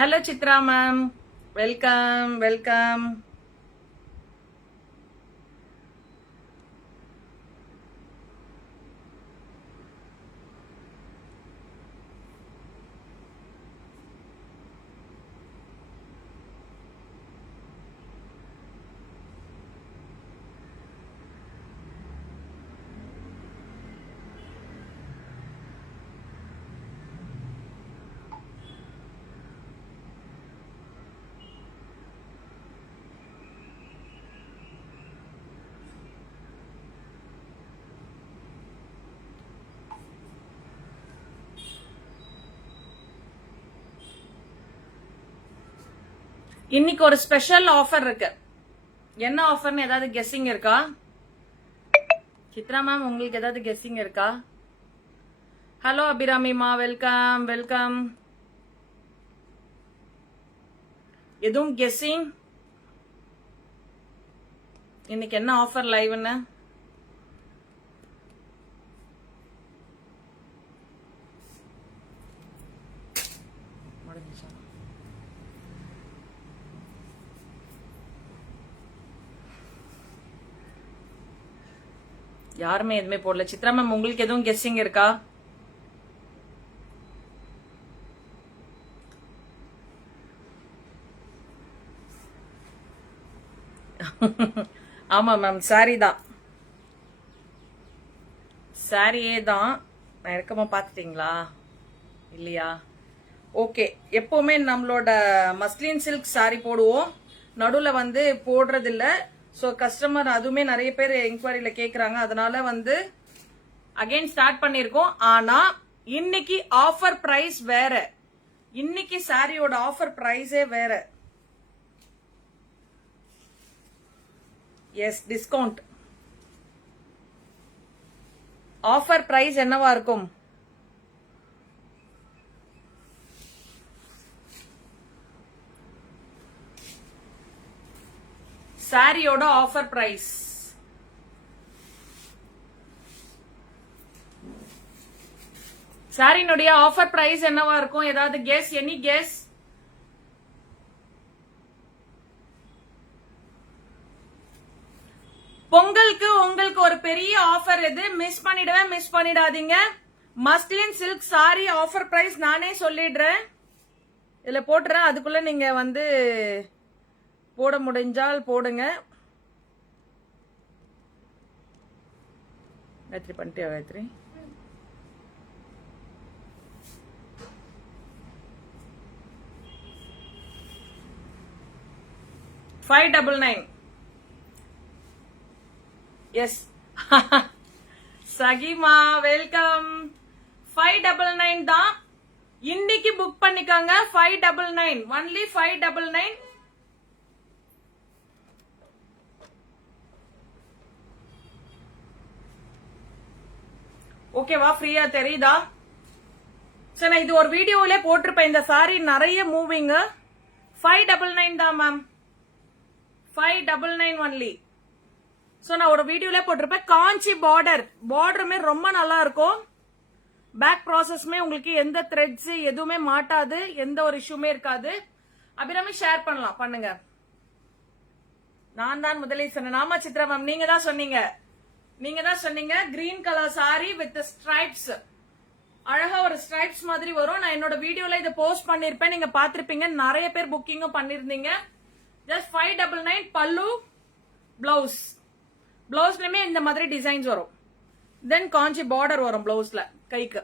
Hello Chitra ma'am, welcome. இன்னைக்கு ஒரு special offer இருக்கு. என்ன ஆஃபர்னு ஏதாவது கெஸ்ஸிங் இருக்கா? சித்ரா மேம், உங்களுக்கு ஏதாவது கெஸ்ஸிங் இருக்கா? ஹலோ அபிராமிமா, வெல்கம். எதுவும் கெஸ்ஸிங்? இன்னைக்கு என்ன ஆஃபர் லைவ்னு? யாருமே எதுவுமே போடல. சித்ரா மேம், உங்களுக்கு எதுவும் கெஸ்ஸிங் இருக்கா? ஆமா மேம், சாரியே தான். நான் இருக்கமா பாத்துட்டீங்களா இல்லையா? ஓகே, எப்பவுமே நம்மளோட மஸ்லின் சில்க் சாரி போடுவோம், நடுவுல வந்து போடுறது இல்ல. ஸோ கஸ்டமர் அதுவுமே நிறைய பேர் என்கொயரியில கேக்குறாங்க, அதனால வந்து அகைன் ஸ்டார்ட் பண்ணிருக்கோம். ஆனா இன்னைக்கு ஆஃபர் பிரைஸ் வேற. இன்னைக்கு சாரியோட ஆஃபர் பிரைஸே வேற. S, discount. ஆஃபர் பிரைஸ் என்னவா இருக்கும்? சாரியோட ஆஃபர் பிரைஸ் சாரினுடைய ஆஃபர் பிரைஸ் என்னவா இருக்கும்? ஏதாவது கெஸ்? Any guess? பொங்கலுக்கு உங்களுக்கு ஒரு பெரிய ஆஃபர் இது. மிஸ் பண்ணிடாதீங்க. Muslin silk sari offer price நானே சொல்லிடுறேன், இதுல போட்டுறேன். அதுக்குள்ள நீங்க வந்து போட முடிஞ்சால் போடுங்க. காயத்ரி பண்ணிட்டியா? காயத்ரி, $599. S சகிமா, welcome. 599 தான். இன்னைக்கு புக் பண்ணிக்காங்க. 599 ஒன்லி. 599. ஓகேவா? ஃப்ரீயா தெரியுதா? சரி, நான் இது ஒரு வீடியோவிலே போட்டிருப்பேன். இந்த சாரி நிறைய மூவிங். 599 தான் மேம். 599 ஒன்லி. சோ நான் ஒரு வீடியோல போட்டிருப்பேன். காஞ்சி பார்டருமே ரொம்ப நல்லா இருக்கும். பேக் ப்ராசஸ்மே உங்களுக்கு எந்த த்ரெட்ஸ் எதுவுமே மாட்டாது, எந்த ஒரு இஷ்யூமே இருக்காது. அபிராமி ஷேர் பண்ணுங்க. நான் தான் முதலே சொன்னேன். ஆமா சித்ரா மேம், நீங்க தான் சொன்னீங்க. Green colour sari with stripes, அழகா ஒரு ஸ்ட்ரைப்ஸ் மாதிரி வரும். நான் என்னோட வீடியோல இதை போஸ்ட் பண்ணிருப்பேன், நீங்க பாத்திருப்பீங்க. நிறைய பேர் புக்கிங்கும் பண்ணிருந்தீங்க. ஜஸ்ட் 599. பல்லு, பிளவுஸ்லயுமே இந்த மாதிரி டிசைன்ஸ் வரும். தென் காஞ்சி பார்டர் வரும் பிளவுஸ்ல, கைக்கு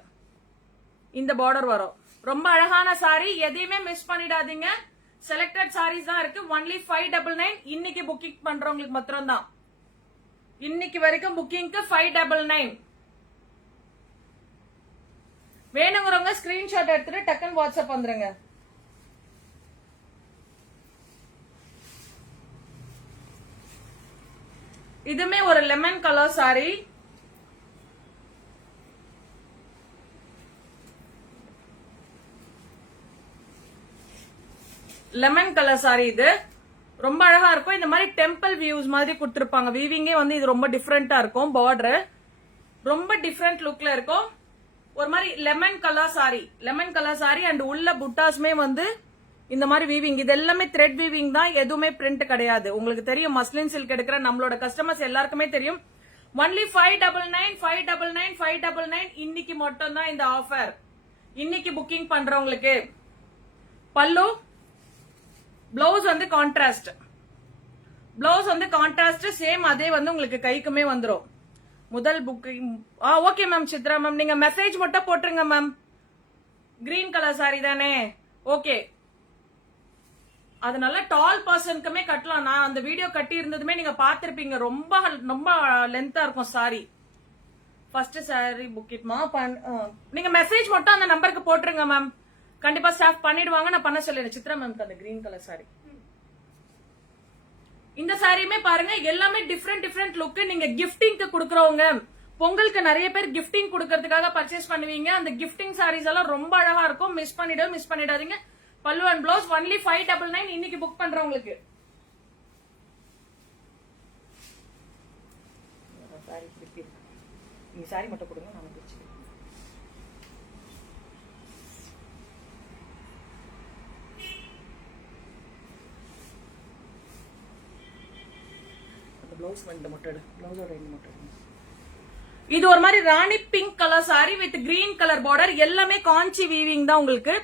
இந்த பார்டர் வரும். ரொம்ப அழகான சாரி, எதையுமே மிஸ் பண்ணிடாதீங்க. செலக்டட் சாரீஸ் தான் இருக்கு. ஒன்லி 599. இன்னைக்கு புக்கிங் பண்றவங்களுக்கு மாத்திரம் தான். இன்னைக்கு வரைக்கும் புக்கிங்க்கு 599. வேணுங்கிறவங்க ஸ்கிரீன்ஷாட் எடுத்துட்டு டக்குன்னு வாட்ஸ்அப் வந்துருங்க. இதுமே ஒரு லெமன் கலர் சாரி. இது ரொம்ப அழகா இருக்கும். இந்த மாதிரி டெம்பிள் வியூஸ் மாதிரி கொடுத்திருப்பாங்க. வீவிங்கே வந்து இது ரொம்ப டிஃபரெண்டா இருக்கும். பார்டர் ரொம்ப டிஃபரெண்ட் லுக்ல இருக்கும். ஒரு மாதிரி லெமன் கலர் சாரி அண்ட் உள்ள புட்டாஸ்மே வந்து இந்த மாதிரி வீவிங், இது எல்லாமே த்ரெட் வீவிங் தான், எதுவுமே பிரிண்ட் கிடையாது. உங்களுக்கு தெரியும் மஸ்லின் சில்க் எடுக்கிற நம்மளோட கஸ்டமர்ஸ் எல்லாருக்குமே தெரியும். ஒன்லி 599, 599, 599. இன்னைக்கு மட்டும் தான் இந்த ஆஃபர். இன்னைக்கு புக்கிங் பண்றவங்களுக்கு. பல்லு, பிளவுஸ் வந்து கான்ட்ராஸ்ட், பிளவுஸ் வந்து கான்ட்ராஸ்ட் சேம், அதே வந்து உங்களுக்கு கைக்குமே வந்துடும். முதல் booking. Okay ma'am Chitra ma'am, நீங்க மெசேஜ் மட்டும் போட்டுருங்க மேம். கிரீன் கலர் சாரி தானே? ஓகே, அதனால டால் பர்சனுக்குமே கட்டலாம். நான் அந்த வீடியோ கட்டி இருந்ததுமே நீங்க பாத்திருப்பீங்க, ரொம்ப ரொம்ப லென்த்தா இருக்கும் சாரி. ஃபர்ஸ்ட் சாரி புக்கிட்மா, நீங்க மெசேஜ் மட்டும் அந்த நம்பருக்கு போட்டுருங்க மேம். கண்டிப்பா ஸ்டாஃப் பண்ணிடுவாங்க, நான் பண்ண சொல்லிடுறேன். சித்ரா மேம்க்கு அந்த கிரீன் கலர் சாரி. இந்த சாரியுமே பாருங்க, எல்லாமே டிஃப்ரெண்ட் லுக். நீங்க கிஃப்டிங்க்கு கொடுக்கறவங்க, பொங்கலுக்கு நிறைய பேர் கிஃப்டிங் கொடுக்கறதுக்காக பர்ச்சேஸ் பண்ணுவீங்க. அந்த கிஃப்டிங் சாரீஸ் எல்லாம் ரொம்ப அழகா இருக்கும். மிஸ் பண்ணிடாதீங்க. பல்லு அண்ட் பிளவுஸ் ஒன்லி 599. இன்னைக்கு புக் பண்றவங்களுக்கு. நீங்க சாரி மட்டும் கொடுங்க, நான் பிடிச்சிக்கிறேன். பிளவுஸ் வந்து மட்டும் பிளவுஸோட ரெண்டு மட்டும். இது ஒரு மாதிரி rani pink colour sari with green colour border. எல்லாமே காஞ்சி வீவிங் தான். உங்களுக்கு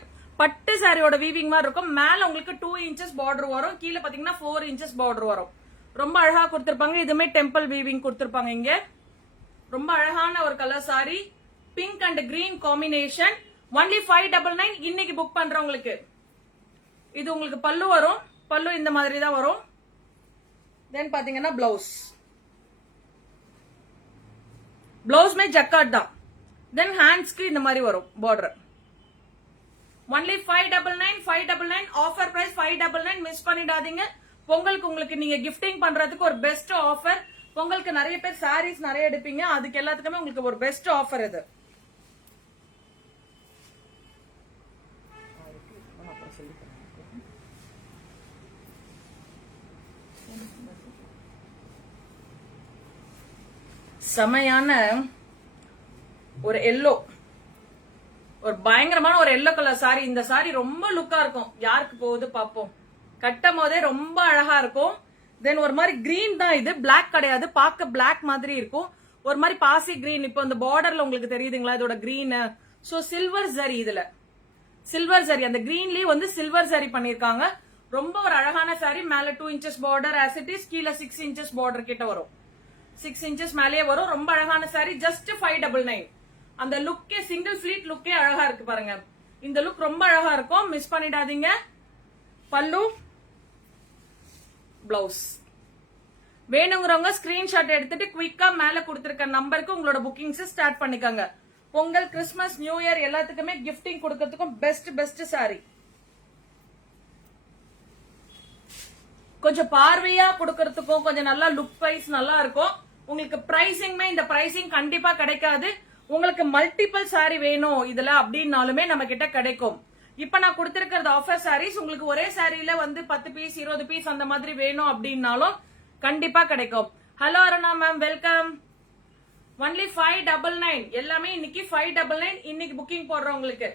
பட்டு சாரியோட வீவிங் மாதிரி இருக்கும். மேல உங்களுக்கு 2 inches பார்டர் வரும், கீழே பாத்தீங்கன்னா 4 inches பார்டர் வரும். ரொம்ப அழகா கொடுத்திருப்பாங்க. இதுமே டெம்பிள் வீவிங் கொடுத்திருப்பாங்க. இங்க ரொம்ப அழகான ஒரு colour sorry, pink and green combination. Only 599. இன்னைக்கு புக் பண்றவங்களுக்கு. இது உங்களுக்கு பல்லு வரும். பல்லு இந்த மாதிரி தான் வரும். தென் பாத்தீங்கன்னா பிளவுஸ், பிளவுஸ்மே ஜக்கார்ட் தான். தென் ஹேண்ட்ஸ்க்கு இந்த மாதிரி வரும் border. Only 599, 599. Offer price 599. Miss பண்ணிடாதீங்க. பொங்கலுக்கு உங்களுக்கு நீங்க கிஃப்டிங் பண்றதுக்கு ஒரு பெஸ்ட் ஆஃபர். பொங்கலுக்கு நிறைய பேர் சாரீஸ் நிறைய எடுப்பீங்க, அதுக்கு எல்லாத்துக்குமே உங்களுக்கு ஒரு பெஸ்ட் ஆஃபர் இது. செமையான ஒரு எல்லோ, ஒரு பயங்கரமான ஒரு எல்லோ கலர் சாரி. இந்த சாரி ரொம்ப லுக்கா இருக்கும். யாருக்கு போகுது பாப்போம். கட்டும் போதே ரொம்ப அழகா இருக்கும். தென் ஒரு மாதிரி கிரீன் தான், இது பிளாக் கிடையாது. பார்க்க பிளாக் மாதிரி இருக்கும். ஒரு மாதிரி பாசி கிரீன். இப்போ இந்த பார்டர்ல உங்களுக்கு தெரியுதுங்களா இதோட கிரீன்? சோ சில்வர் ஜரி, இதுல சில்வர் ஜரி, அந்த கிரீன்லயே வந்து சில்வர் ஜரி பண்ணிருக்காங்க. ரொம்ப ஒரு அழகான சாரி. மேல 2 inches border as it is, கீழே 6 inches பார்டர் கிட்ட வரும். 6 inches மேலேயே வரும். ரொம்ப அழகான சாரி. ஜஸ்ட் 599. அந்த லுக்கே, சிங்கிள் ஃபிளீட் லுக்கே அழகா இருக்கு பாருங்க. இந்த லுக் ரொம்ப அழகா இருக்கும். மிஸ் பண்ணிடாதீங்க. பல்லு, பிளவுஸ் வேணுங்கிறவங்க ஸ்கிரீன்ஷாட் எடுத்துட்டு குயிக்கா மேல கொடுத்திருக்க நம்பருக்கு உங்களோட புக்கிங்ஸ் ஸ்டார்ட் பண்ணிக்கோங்க. பொங்கல், கிறிஸ்துமஸ், நியூ இயர் எல்லாத்துக்குமே கிஃப்டிங் கொடுக்கறதுக்கும் பெஸ்ட் சாரி. கொஞ்சம் பார்வையா கொடுக்கறதுக்கும் கொஞ்சம் நல்லா லுக் வைஸ் நல்லா இருக்கும். உங்களுக்கு பிரைசிங்மே இந்த பிரைசிங் கண்டிப்பா கிடைக்காது. உங்களுக்கு மல்டிபிள் சாரி வேணும் இதுல அப்படின்னாலுமே நம்ம கிட்ட கிடைக்கும். இப்ப நான் கொடுத்திருக்கிறது ஆஃபர் சாரீஸ். உங்களுக்கு ஒரே சாரியில வந்து 10 பீஸ் 20 பீஸ் அந்த மாதிரி வேணும் அப்படின்னாலும் கண்டிப்பா கிடைக்கும். Hello Aruna ma'am, welcome. Only 599. எல்லாமே இன்னைக்கு 599. இன்னைக்கு புக்கிங் போடுறவங்களுக்கு.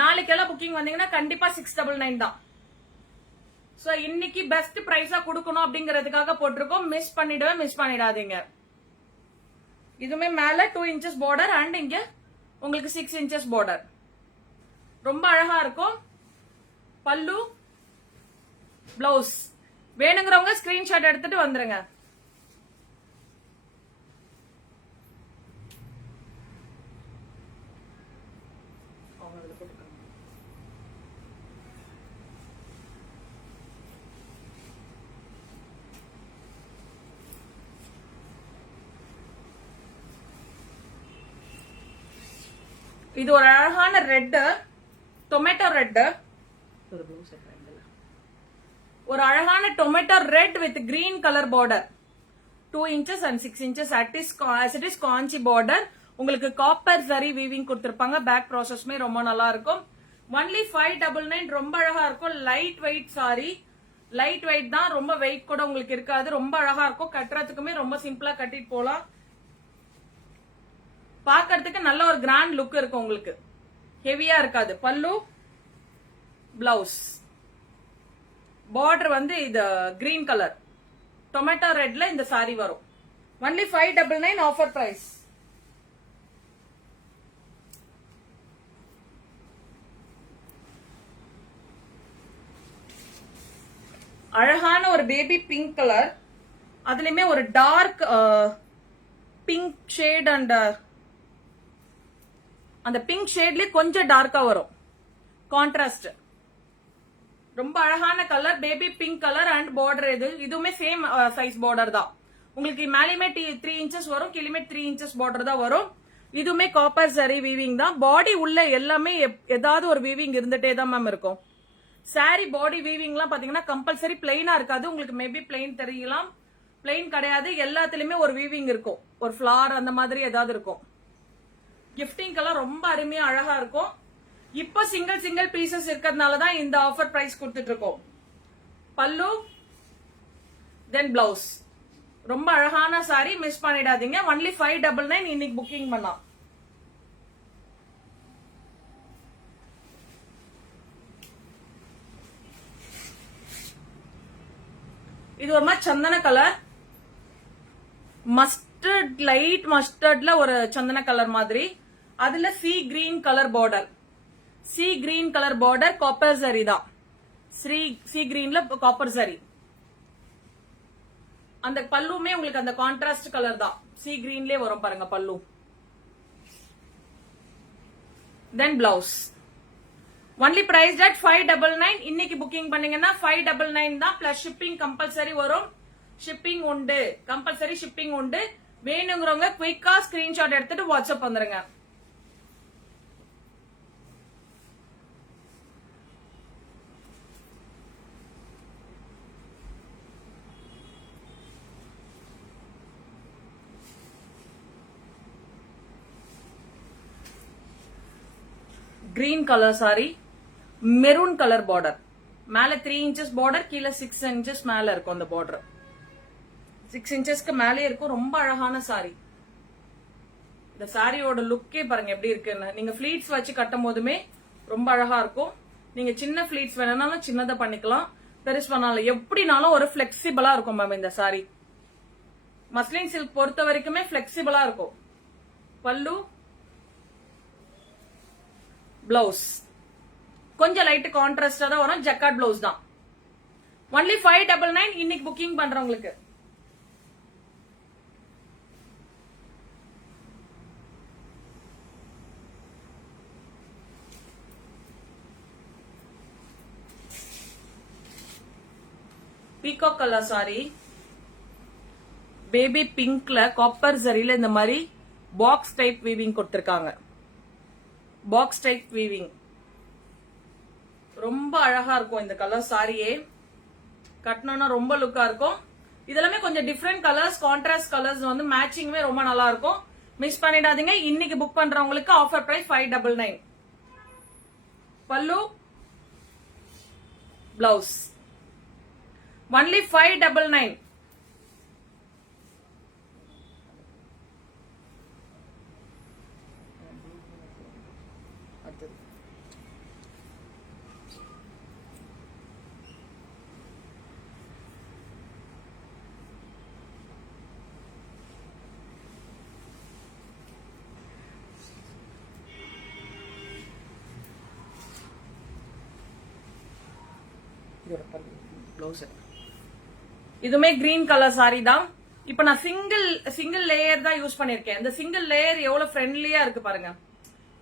நாளைக்கெல்லாம் புக்கிங் வந்தீங்கன்னா கண்டிப்பா 699 தான். சோ இன்னைக்கு பெஸ்ட் பிரைஸா கொடுக்கணும் அப்படிங்கறதுக்காக போட்டிருக்கோம். மிஸ் பண்ணிடாதீங்க. இதுமே மேல 2 inches பார்டர் அண்ட் இங்க உங்களுக்கு 6 inches பார்டர். ரொம்ப அழகா இருக்கும். பல்லு, பிளவுஸ் வேணுங்கிறவங்க ஸ்கிரீன்ஷாட் எடுத்துட்டு வந்துருங்க. இது ஒரு அழகான ரெட், டொமேட்டோ ரெட். ஒரு அழகான tomato red with green colour border. 2 inches and 6 inches as it is Kanchi border. உங்களுக்கு காப்பர் ஜரி வீவிங் கொடுத்திருப்பாங்க. பேக் ப்ராசஸ்மே ரொம்ப நல்லா இருக்கும். ஒன்லி 599. ரொம்ப அழகா இருக்கும். Light weight sorry. Light weight தான், ரொம்ப வெயிட் கூட உங்களுக்கு இருக்காது. ரொம்ப அழகா இருக்கும். கட்டுறதுக்குமே ரொம்ப சிம்பிளா கட்டிட்டு போலாம். பாக்கிறதுக்கு நல்ல ஒரு கிராண்ட் லுக் இருக்கும். உங்களுக்கு ஹெவியா இருக்காது. பல்லு, பிளவுஸ். பார்டர் வந்து இது கிரீன் கலர் டொமேட்டோ ரெட்ல இந்த சாரி வரும். Only 599 offer price. அழகான ஒரு பேபி பிங்க் கலர், அதுலயுமே ஒரு டார்க் பிங்க் ஷேட் அண்ட் அந்த பிங்க் ஷேட்லயே கொஞ்சம் டார்க்கா வரும் கான்ட்ராஸ்ட். ரொம்ப அழகான colour baby pink colour and border. இதுவுமே சேம் சைஸ் பார்டர் தான். உங்களுக்கு மேலேயுமே 3 இன்ச்சஸ் வரும், கீழே 3 இன்ச்சஸ் பார்டர் தான் வரும். இதுவுமே காப்பர் சரி வீவிங் தான். பாடி உள்ள எல்லாமே ஏதாவது ஒரு வீவிங் இருந்துட்டே தான் மேம் இருக்கும். சாரி பாடி வீவிங்லாம் பாத்தீங்கன்னா கம்பல்சரி பிளைனா இருக்காது. உங்களுக்கு மேபி பிளைன் தெரியலாம், பிளைன் கிடையாது. எல்லாத்துலயுமே ஒரு வீவிங் இருக்கும், ஒரு ஃபிளார் அந்த மாதிரி ஏதாவது இருக்கும். கிஃப்டிங்கெல்லாம் ரொம்ப அருமையா அழகா இருக்கும். இப்போ சிங்கிள் பீசஸ் இருக்கிறதுனால தான் இந்த ஆஃபர் பிரைஸ் கொடுத்துட்டு இருக்கோம். பல்லு தென் பிளவுஸ். ரொம்ப அழகான சாரி, மிஸ் பண்ணிடாதீங்க. ஒன்லி 599 இன்னைக்கு புக்கிங் பண்ணா. இது ஒரு மாதிரி சந்தன கலர், மஸ்டர்ட் லைட் மஸ்டர்ட்ல ஒரு சந்தன கலர் மாதிரி. அதுல sea green colour border, C green colour border, copper சரி தான். சி கிரீன்ல காப்பர் சரி. அந்த பல்லுமே உங்களுக்கு அந்த கான்ட்ராஸ்ட் கலர் தான், சி கிரீன்லயே வரும் பாருங்க பல்லு. Then blouse. Only price at 599. இன்னைக்கு புக்கிங் பண்ணீங்கன்னா 599 தான். பிளஸ் ஷிப்பிங் கம்பல்சரி வரும். ஷிப்பிங் உண்டு, கம்பல்சரி ஷிப்பிங் உண்டு. வேணுங்கிறவங்க குயிக்கா ஸ்கிரீன்ஷாட் எடுத்துட்டு வாட்ஸ்அப் வந்துருங்க. Green colour sari, maroon colour border. மேல 3 இன்ச்சஸ் பார்டர், கீழே 6 இன்ச்சஸ் மேல இருக்கும். அந்த பார்டர் 6 இன்ச்சஸ்க்கு மேலே இருக்கும். ரொம்ப அழகான சாரி. இந்த சாரியோட லுக்கே பாருங்க எப்படி இருக்குன்னு. நீங்க ஃபிளீட்ஸ் வச்சு கட்டும் போதுமே ரொம்ப அழகா இருக்கும். நீங்க சின்ன ஃபிளீட்ஸ் வேணும்னாலும் சின்னதை பண்ணிக்கலாம், பெருசு பண்ணாலும் எப்படினாலும் ஒரு பிளெக்சிபிளா இருக்கும் மேம் இந்த சாரி. மஸ்லின் சில்க் பொறுத்த வரைக்குமே பிளெக்சிபிளா இருக்கும். பல்லு பிளவுஸ் கொஞ்சம் லைட் கான்ட்ராஸ்டா தான் வரும். ஜக்கார்ட் பிளவுஸ் தான். ஒன்லி 599 இன்னைக்கு புக்கிங் பண்றவங்களுக்கு. பீகாக் கலர் சாரி, பேபி பிங்க்ல காப்பர் சரியில இந்த மாதிரி பாக்ஸ் டைப் வீவிங் கொடுத்திருக்காங்க. பாக்ஸ் டைப் வீவிங் ரொம்ப அழகா இருக்கும். இந்த கலர் சாரியே கட்டணும்னா ரொம்ப லுக்கா இருக்கும். இதெல்லாமே கொஞ்சம் டிஃப்ரெண்ட் கலர்ஸ், கான்ட்ராஸ்ட் கலர்ஸ் வந்து மேட்சிங்குமே ரொம்ப நல்லா இருக்கும். மிஸ் பண்ணிடாதீங்க. இன்னைக்கு புக் பண்றவங்களுக்கு ஆஃபர் பிரைஸ் 599. பல்லு பிளவுஸ் ஒன்லி 599. இதுமே கிரீன் கலர் சாரி தான். இப்ப நான் சிங்கிள் லேயர் தான் யூஸ் பண்ணிருக்கேன். இந்த சிங்கிள் லேயர் எவ்வளவு ஃப்ரெண்ட்லியா இருக்கு பாருங்க.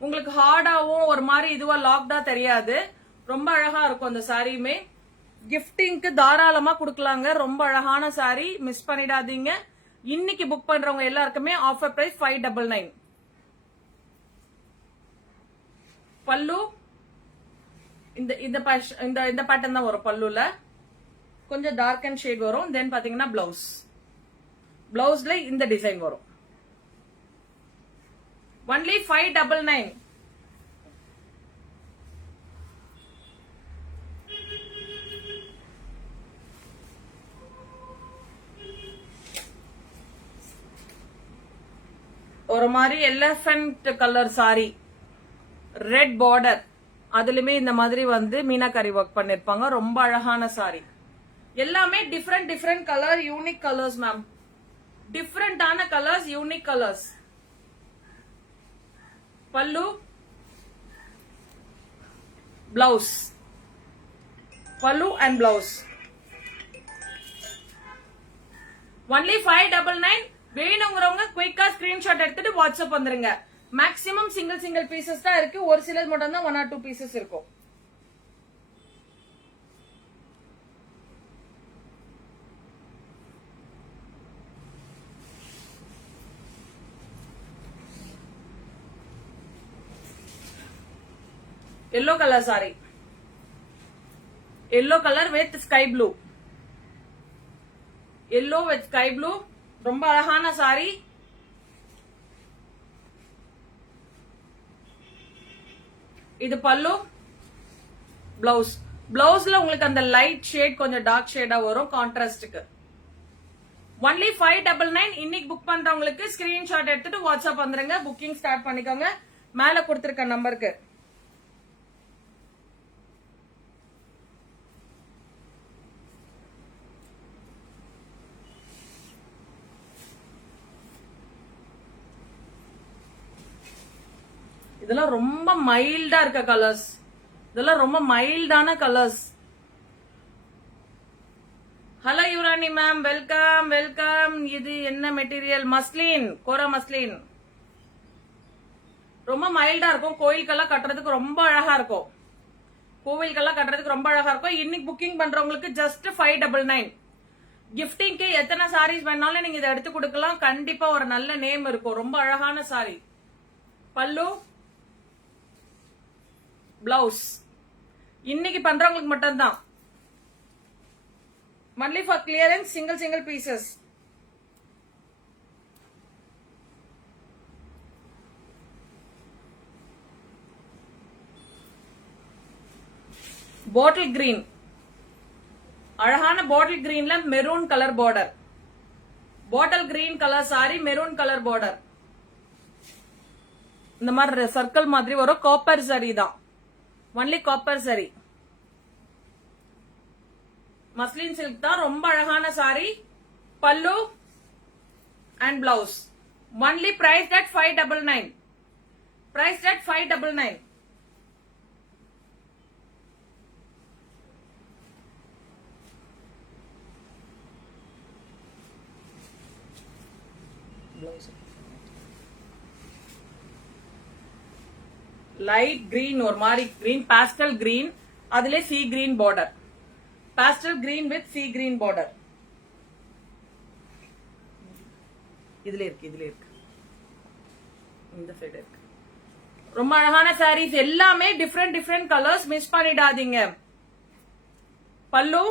உங்களுக்கு ஹார்டாவும் ஒரு மாதிரி இதுவா லாக்டா தெரியாது. ரொம்ப அழகா இருக்கும் இந்த சாரியுமே. கிஃப்டிங்க்கு தாராளமா கொடுக்கலாங்க. ரொம்ப அழகான சாரி, மிஸ் பண்ணிடாதீங்க. இன்னைக்கு புக் பண்றவங்க எல்லாருக்குமே ஆஃபர் பிரைஸ் 599. பல்லு இந்த பேட்டர்ன் தான் வரும். பல்லுல கொஞ்சம் டார்க் அண்ட் ஷேட் வரும். தென் பாத்தீங்கன்னா பிளவுஸ்ல இந்த டிசைன் வரும். ஒன்லி 599. ஒரு மாதிரி elephant colour sorry, red border அதுலயுமே இந்த மாதிரி வந்து மீனாக்காரி ஒர்க் பண்ணிருப்பாங்க. ரொம்ப அழகான சாரி. எல்லாமே different different colour, unique colours ma'am. டிஃப்ரெண்டான கலர்ஸ், யூனிக் கலர்ஸ். பல்லு, பிளவுஸ், பல்லு அண்ட் பிளவுஸ். ஒன்லி 599. வேணுங்கிறவங்க குயிக்கா ஸ்கிரீன்ஷாட் எடுத்துட்டு வாட்ஸ்அப் வந்துருங்க. மேக்ஸிமம் சிங்கிள் பீசஸ் தான் இருக்கு. ஒரு சிலர் மட்டும் தான் 1 or 2 பீசஸ் இருக்கும். Yellow colour sorry, yellow colour with sky blue. Yellow with sky blue, ரொம்ப அழகான சாரி. இது பல்லு, பிளவுஸ். பிளவுஸ்ல உங்களுக்கு அந்த லைட் ஷேட் கொஞ்சம் டார்க் ஷேடா வரும் கான்ட்ராஸ்டுக்கு. ஒன்லி 599. இன்னைக்கு புக் பண்றவங்களுக்கு ஸ்கிரீன்ஷாட் எடுத்துட்டு வாட்ஸ்அப் வந்துருங்க. புக்கிங் ஸ்டார்ட் பண்ணிக்கோங்க மேல கொடுத்திருக்க நம்பருக்கு. இதெல்லாம் ரொம்ப மைல்டா இருக்க கலர்ஸ். இதெல்லாம் ரொம்ப மைல்டான கலர்ஸ். ஹலோ யுரானி மேம், வெல்கம் வெல்கம். இது என்ன மெட்டீரியல்? மஸ்லின், கோரா மஸ்லின். ரொம்ப மைல்டா இருக்கும். கோயிலுக்கெல்லாம் கட்டுறதுக்கு ரொம்ப அழகா இருக்கும். கோவிலுக்கெல்லாம் கட்டுறதுக்கு ரொம்ப அழகா இருக்கும். இன்னைக்கு புக்கிங் பண்றவங்களுக்கு ஜஸ்ட் 599. கிஃப்டிங்க்கு எத்தனை சாரீஸ் வேணாலும் நீங்க இதை எடுத்து கொடுக்கலாம். கண்டிப்பா ஒரு நல்ல நேம் இருக்கும். ரொம்ப அழகான சாரி. பல்லு, பிளவுஸ். இன்னைக்கு பண்றவங்களுக்கு மட்டும்தான். Only for clearance, single pieces. Bottle green, அழகான பாட்டில் கிரீன்ல maroon colour border. Bottle green colour sari, maroon colour border. இந்த மாதிரி சர்க்கிள் மாதிரி வரும். காப்பர் சாரி தான். Only copper sari. Muslin silk தான். ரொம்ப அழகான sari. Pallu and blouse. Only price at 599. Price at 599. Light green, ஒரு மாதிரி கிரீன், பாஸ்டல் கிரீன். அதுல sea green border. Pastel green with sea green border. இதுல இருக்கு, இதுல இருக்கு, இந்த சைடு இருக்கு. ரொம்ப அழகான சாரீஸ். எல்லாமே டிஃப்ரெண்ட் கலர்ஸ். மிஸ் பண்ணிடாதீங்க. பல்லு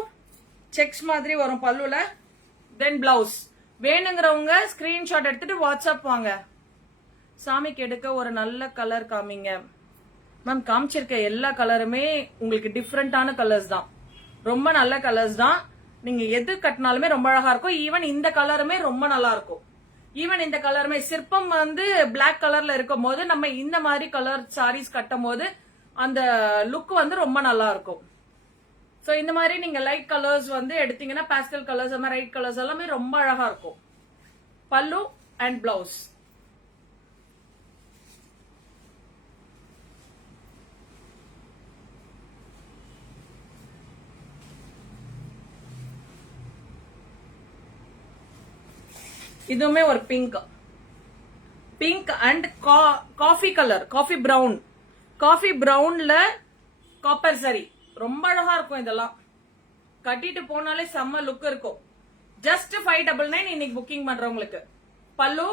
செக்ஸ் மாதிரி வரும் பல்லுல. தென் பிளவுஸ். வேணுங்கிறவங்க ஸ்கிரீன்ஷாட் எடுத்துட்டு வாட்ஸ்அப் வாங்க. சாமிக்கு எடுக்க ஒரு நல்ல கலர் காமிங்க மேம். காமிச்சிருக்க எல்லா கலருமே உங்களுக்கு டிஃப்ரெண்டான கலர்ஸ் தான். ரொம்ப நல்ல கலர்ஸ் தான். நீங்க எது கட்டினாலுமே ரொம்ப அழகா இருக்கும். ஈவன் இந்த கலருமே ரொம்ப நல்லா இருக்கும். ஈவன் இந்த கலருமே சிற்பம் வந்து பிளாக் கலர்ல இருக்கும் போது நம்ம இந்த மாதிரி கலர் சாரீஸ் கட்டும் போது அந்த லுக் வந்து ரொம்ப நல்லா இருக்கும். சோ இந்த மாதிரி நீங்க லைட் கலர்ஸ் வந்து எடுத்தீங்கன்னா, பாஸ்டல் கலர்ஸ், அந்த ரைட் கலர்ஸ் எல்லாமே ரொம்ப அழகா இருக்கும். Pallu and blouse. இதுவுமே ஒரு pink, pink and coffee colour, coffee brown. Coffee பிரவுன்ல காப்பர் சரி. ரொம்ப அழகா இருக்கும். இதெல்லாம் கட்டிட்டு போனாலே செம்ம லுக் இருக்கும். ஜஸ்ட் 599 இன்னைக்கு புக்கிங் பண்றவங்களுக்கு. பல்லு,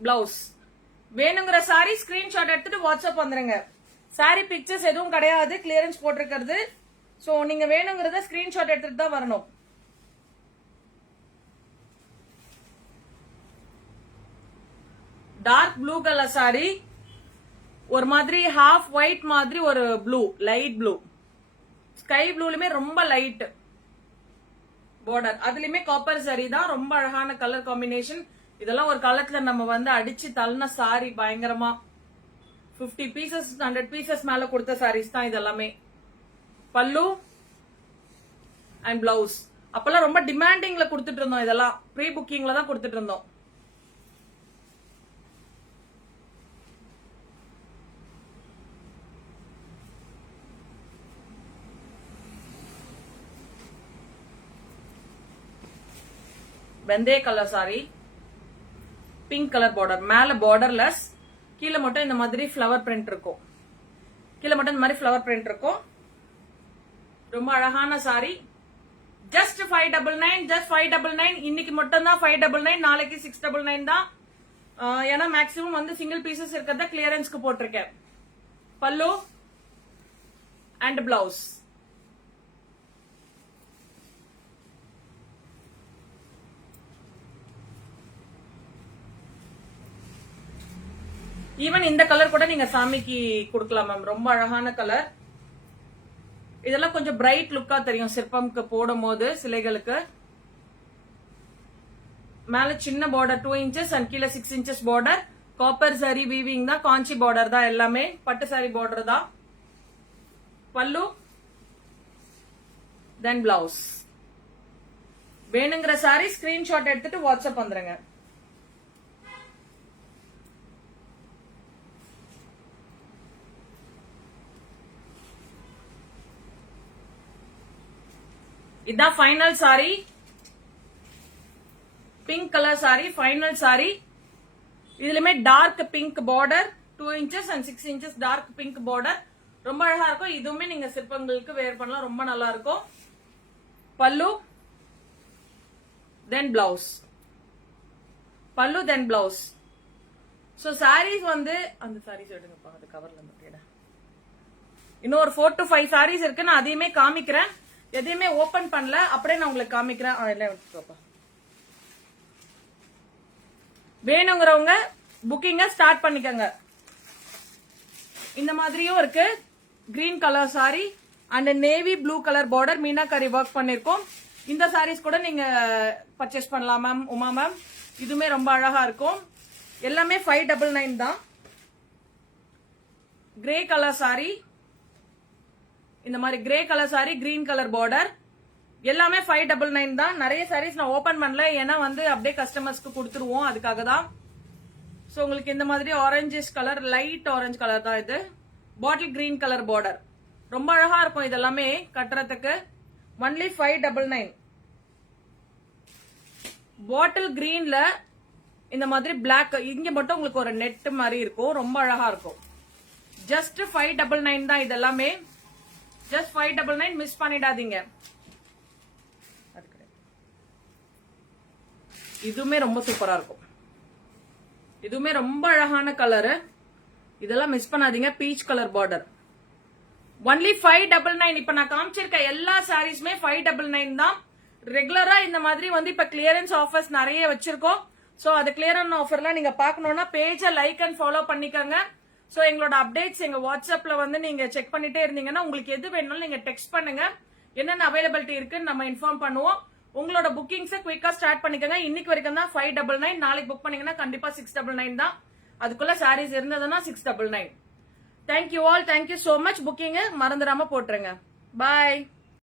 பிளவுஸ். வேணுங்கிற சாரி ஸ்கிரீன்ஷாட் எடுத்துட்டு வாட்ஸ்அப் வந்துருங்க. சாரி பிக்சர்ஸ் எதுவும் கிடையாது, கிளியரன்ஸ் போட்டிருக்கிறது. சோ நீங்க வேணுங்கிறத ஸ்கிரீன்ஷாட் எடுத்துட்டு தான் வரணும். டார்க் ப்ளூ கலர் சாரி, ஒரு மாதிரி ஹாஃப் ஒயிட் மாதிரி ஒரு ப்ளூ, லைட் ப்ளூ. ஸ்கை ப்ளூலுமே ரொம்ப லைட் பார்டர். அதுலயுமே காப்பர் சாரி தான். ரொம்ப அழகான கலர் காம்பினேஷன். இதெல்லாம் ஒரு காலத்துல நம்ம வந்து அடிச்சு தள்ளின சாரி பயங்கரமா. 50 பீசஸ் 100 பீசஸ் மேல கொடுத்த சாரீஸ் தான் இதெல்லாமே. பல்லு அண்ட் பிளவுஸ். அப்பெல்லாம் ரொம்ப டிமாண்டிங்ல கொடுத்துட்டு இருந்தோம், இதெல்லாம் ப்ரீ புக்கிங்ல தான் கொடுத்துட்டு இருந்தோம். வெந்தய colour sorry, pink colour border, மேல பார்டர்லெஸ், கீழே மட்டும் இந்த மாதிரி ஃபிளவர் பிரிண்ட் இருக்கும். கீழே மட்டும் இந்த மாதிரி ஃபிளவர் பிரிண்ட் இருக்கும். ரொம்ப அழகான சாரி. Just 599, just 599. இன்னைக்கு மட்டும் தான் 599, நாளைக்கு 699 தான். ஏன்னா மேக்ஸிமம் வந்து சிங்கிள் பீசஸ் இருக்கிறத கிளியரன்ஸ்க்கு போட்டிருக்கேன். பல்லு அண்ட் பிளவுஸ். ஈவன் இந்த கலர் கூட நீங்க சாமிக்கு கொடுக்கலாம் மேம். ரொம்ப அழகான கலர். இதெல்லாம் கொஞ்சம் பிரைட் லுக்கா தெரியும் சிற்பம்க்கு போடும் போது சிலைகளுக்கு. மேல சின்ன பார்டர் 2 inches அண்ட் கீழே 6 inches border. Copper sorry weaving தான், காஞ்சி பார்டர் தான், எல்லாமே பட்டு சாரி பார்டர் தான். Pallu then blouse. வேணுங்கிற சாரி ஸ்கிரீன்ஷாட் எடுத்துட்டு வாட்ஸ்அப் வந்துருங்க. இதான் final sari. Pink colour sari, final sari. இதுலயுமே dark pink border, 2 inches and 6 inches dark pink border. ரொம்ப அழகா இருக்கும். இதுவுமே நீங்க சிற்பங்களுக்கு வேர் பண்ணலாம், ரொம்ப நல்லா இருக்கும். பல்லு தென் பிளவுஸ். பல்லு தென் பிளவுஸ். சோ சாரீஸ் வந்து அந்த சாரீஸ் எடுங்கப்பா, அது கவர்ல மட்டும். இன்னும் ஒரு 4 to 5 சாரீஸ் இருக்கு, நான் அதையுமே காமிக்கிறேன். எதையுமே ஓபன் பண்ணல, அப்படியே நான் உங்களுக்கு காமிக்கிறேன். வேணுங்கிறவங்க புக்கிங்க ஸ்டார்ட் பண்ணிக்கங்க. இந்த மாதிரியும் இருக்கு. Green colour sorry and navy blue colour border, meenakari work பண்ணிருக்கோம். இந்த சாரீஸ் கூட நீங்க பர்ச்சேஸ் பண்ணலாம் மேம், உமா மேம். இதுவுமே ரொம்ப அழகா இருக்கும். எல்லாமே 599 தான். கிரே கலர் சாரி, இந்த மாதிரி grey colour sorry, green colour border, எல்லாமே 599 தான். நிறைய சாரீஸ் நான் ஓபன் பண்ணல, ஏன்னா வந்து அப்படியே கஸ்டமர்ஸ்க்கு கொடுத்துருவோம், அதுக்காக தான். சோ உங்களுக்கு இந்த மாதிரி orangish colour, light orange colour தான் இது. பாட்டில் கிரீன் கலர் பார்டர், ரொம்ப அழகா இருக்கும். இதெல்லாமே கட்டுறதுக்கு ஒன்லி 599. பாட்டில் கிரீன்ல இந்த மாதிரி பிளாக், இங்க மட்டும் உங்களுக்கு ஒரு நெட் மாதிரி இருக்கும், ரொம்ப அழகா இருக்கும். ஜஸ்ட் 599 தான் இதெல்லாமே. ஜஸ்ட் 599, மிஸ் பண்ணிடாதீங்க. இதுவுமே ரொம்ப சூப்பரா இருக்கும். இதுவுமே ரொம்ப அழகான கலரு. இதெல்லாம் மிஸ் பண்ணாதீங்க. Peach colour border, only 599. இப்ப நான் காமிச்சிருக்க எல்லா சாரீஸ்மே 599 தான். ரெகுலரா இந்த மாதிரி வந்து இப்ப கிளியரன்ஸ் ஆஃபர்ஸ் நிறைய வச்சிருக்கோம். சோ அது கிளியரன்ஸ் ஆஃபர்லாம் நீங்க பாக்கணும்னா பேஜ லைக் அண்ட் ஃபாலோ பண்ணிக்கோங்க. சோ எங்களோட அப்டேட்ஸ் எங்க வாட்ஸ்அப்ல வந்து நீங்க செக் பண்ணிட்டே இருந்தீங்கன்னா உங்களுக்கு எது வேணும்னாலும் நீங்க டெக்ஸ்ட் பண்ணுங்க. என்னென்ன அவைலபிலிட்டி இருக்குன்னு நம்ம இன்ஃபார்ம் பண்ணுவோம். உங்களோட புக்கிங்ஸை குயிக்கா ஸ்டார்ட் பண்ணிக்கோங்க. இன்னைக்கு வரைக்கும் தான் 599. நாளைக்கு புக் பண்ணீங்கன்னா கண்டிப்பா 699 தான். அதுக்குள்ள சாரீஸ் இருந்ததுன்னா 699. Thank you all, thank you so much. Booking மறந்துடாம போட்டுருங்க. பாய்.